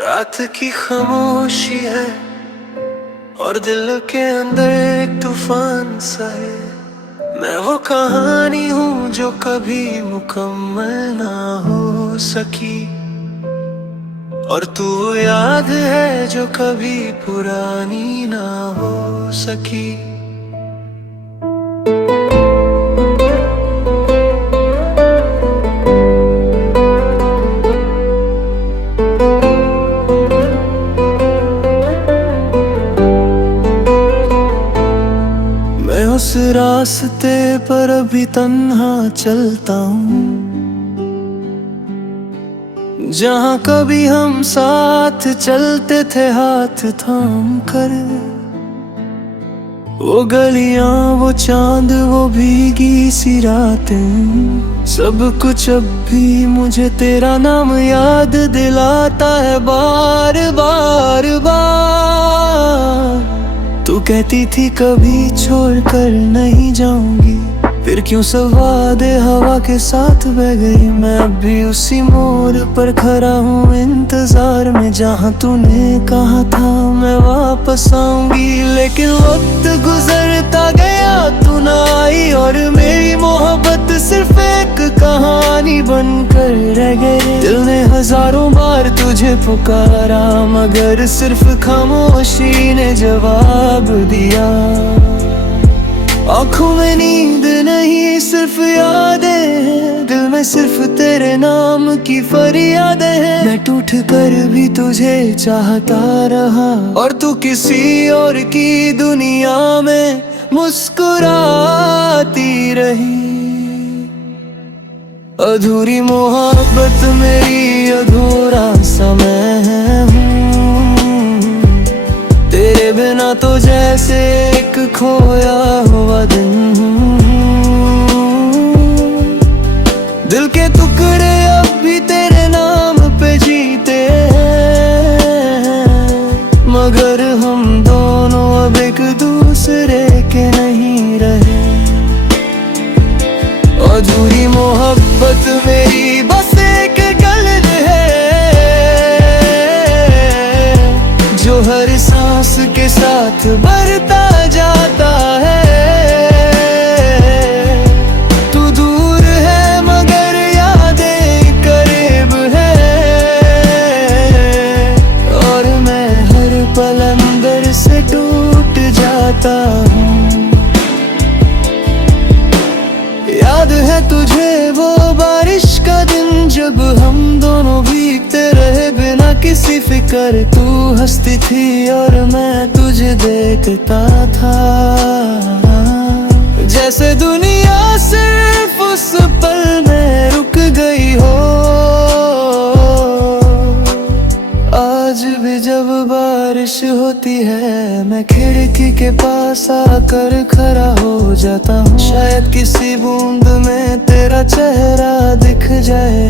रात की खामोशी है और दिल के अंदर एक तूफान सा है। मैं वो कहानी हूँ जो कभी मुकम्मल ना हो सकी, और तू वो याद है जो कभी पुरानी ना हो सकी। मैं उस रास्ते पर अभी तन्हा चलता हूँ जहाँ कभी हम साथ चलते थे हाथ थाम कर। वो गलियां, वो चांद, वो भीगी सी रातें, सब कुछ अब भी मुझे तेरा नाम याद दिलाता है बार बार बार। तू कहती थी कभी छोड़कर नहीं जाऊंगी, फिर क्यों सब वादे हवा के साथ बह गई। मैं अब भी उसी मोड़ पर खड़ा हूँ इंतजार में, जहाँ तूने कहा था मैं वापस आऊंगी। लेकिन वक्त गुजरता गया, तू ना आई और मेरी मोहब्बत सिर्फ एक कहानी बनकर रह गई। दिल ने हजारों बार तुझे पुकारा, मगर सिर्फ खामोशी ने जवाब दिया। आँखों में नींद नहीं, सिर्फ यादें हैं, दिल में सिर्फ तेरे नाम की फरियादें हैं। मैं टूट कर भी तुझे चाहता रहा, और तू किसी और की दुनिया में मुस्कुराती रही। अधूरी मोहब्बत मेरी, अधूरा सा मैं हूँ, तेरे बिना तो जैसे एक खोया हुआ दिन। दिल के टुकड़े अब भी तेरे नाम पे जीते हैं, मगर हम दोनों अब एक दूसरे के नहीं रहे। अधूरी मोहब्बत मेरी बस एक गल्ल है, जो हर सांस के साथ बढ़ता जाता है। तू दूर है मगर यादें करीब है, और मैं हर पल अंदर से टूट जाता हूँ। याद है तुझे वो बारिश का दिन, जब हम दोनों भीगते रहे बिना किसी फिक्र। तू हंसती थी और मैं तुझे देखता था, जैसे दुनिया सिर्फ उस पल में रुक गई हो। आज भी जब बारिश होती है, मैं खिड़की के पास आकर खड़ा हो जाता हूँ। शायद किसी बूंद में तेरा चेहरा दिख जाए,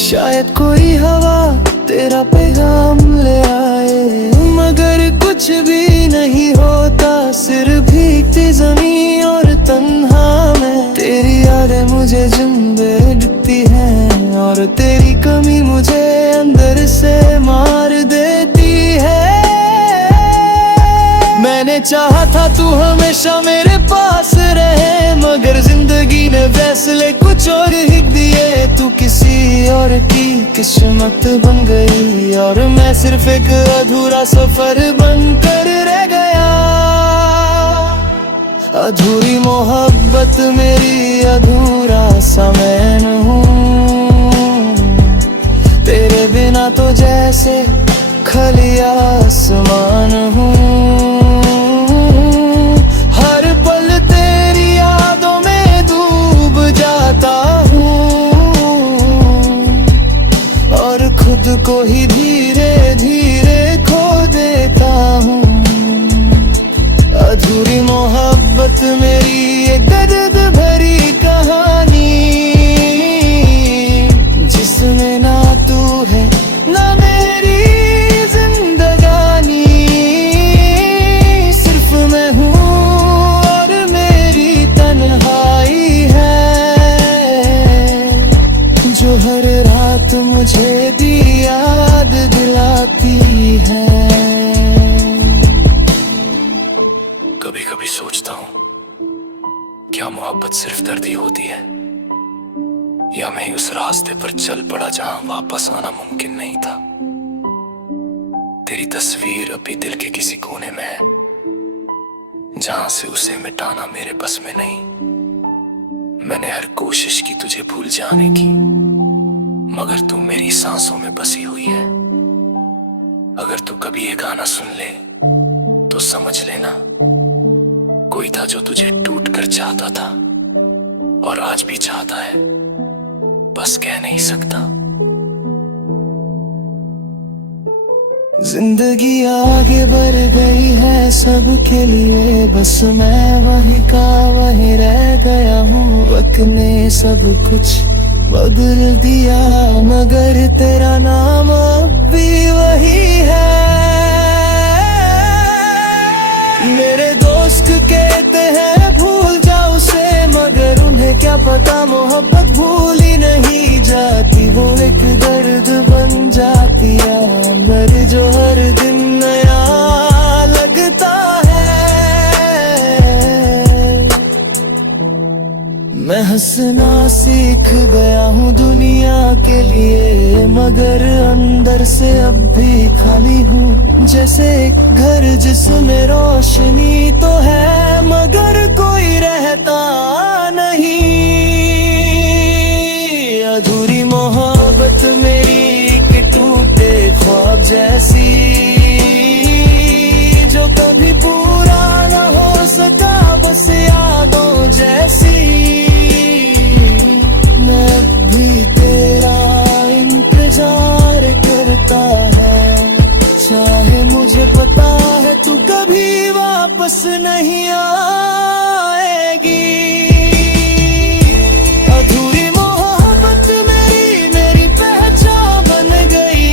शायद कोई हवा तेरा पैगाम ले आए। मगर कुछ भी नहीं होता, सिर्फ भीगती जमीन और तन्हा में तेरी यादें मुझे जिंदे दिखती हैं, और तेरी कमी मुझे अंदर से मार देती है। मैंने चाहा था तू हमेशा मेरे पास रहे, मगर जिंदगी ने फैसले कुछ और ही दिए। तू किसी और की किस्मत बन गई, और मैं सिर्फ एक अधूरा सफर बनकर रह गया। अधूरी मोहब्बत मेरी, अधूरा सा मैं हूँ, तेरे बिना तो जैसे खली आसमान हूँ। हर पल तेरी यादों में डूब जाता हूँ, और खुद को ही धीरे धीरे खो देता हूँ। अधूरी मोहब्बत मेरी, एक दर्द भरी कहानी, जिसमें ना तू है ना मेरी जिंदगानी। सिर्फ मैं हूँ और मेरी तन्हाई है, जो हर रात मुझे भी याद दिलाती है। कभी कभी सोचता हूँ, क्या मोहब्बत सिर्फ दर्द ही होती है, या मैं ही उस रास्ते पर चल पड़ा जहां वापस आना मुमकिन नहीं था। तेरी तस्वीर अभी दिल के किसी कोने में है, जहां से उसे मिटाना मेरे बस में नहीं। मैंने हर कोशिश की तुझे भूल जाने की, मगर तू मेरी सांसों में बसी हुई है। अगर तू कभी ये गाना सुन ले तो समझ लेना, कोई था जो तुझे टूट कर चाहता था और आज भी चाहता है, बस कह नहीं सकता। जिंदगी आगे बढ़ गई है सबके लिए, बस मैं वहीं का वहीं रह गया हूँ। वक्त ने सब कुछ बदल दिया, मगर तेरा नाम अब भी वही है। मेरे दोस्त कहते हैं भूल जाओ उसे, मगर उन्हें क्या पता मोहब्बत भूल ही नहीं जाती। वो एक दर्द बन जाती है अंदर, जो हर दिन नया लगता है। मैं हंसना सीख गया हूँ दुनिया के लिए, मगर अंदर से अब भी खाली हूँ। जैसे एक घर जिसमें रोशनी तो है, मगर कोई रहता नहीं। अधूरी मोहब्बत मेरी एक टूटे ख्वाब जैसी, जो कभी पूरा न हो सका, बस यादों जैसी। मैं अब भी तेरा इंतजार करता है, चाहे मुझे पता है तू कभी वापस नहीं आएगी। अधूरी मोहब्बत मेरी पहचान बन गई,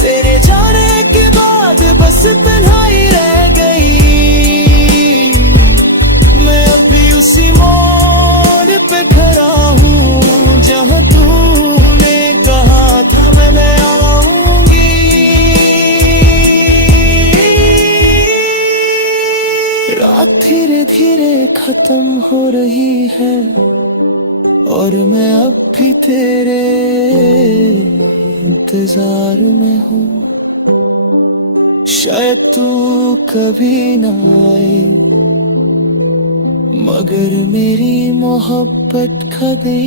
तेरे जाने के बाद बस तन्हाई रह गई। मैं अब भी उसी मोड़ पे खड़ा हूँ जहाँ तूने कहा था मैं आऊंगी। रात धीरे धीरे खत्म हो रही है और मैं अब भी तेरे इंतजार में हूँ। शायद तू कभी ना आए, मगर मेरी मोहब्बत कभी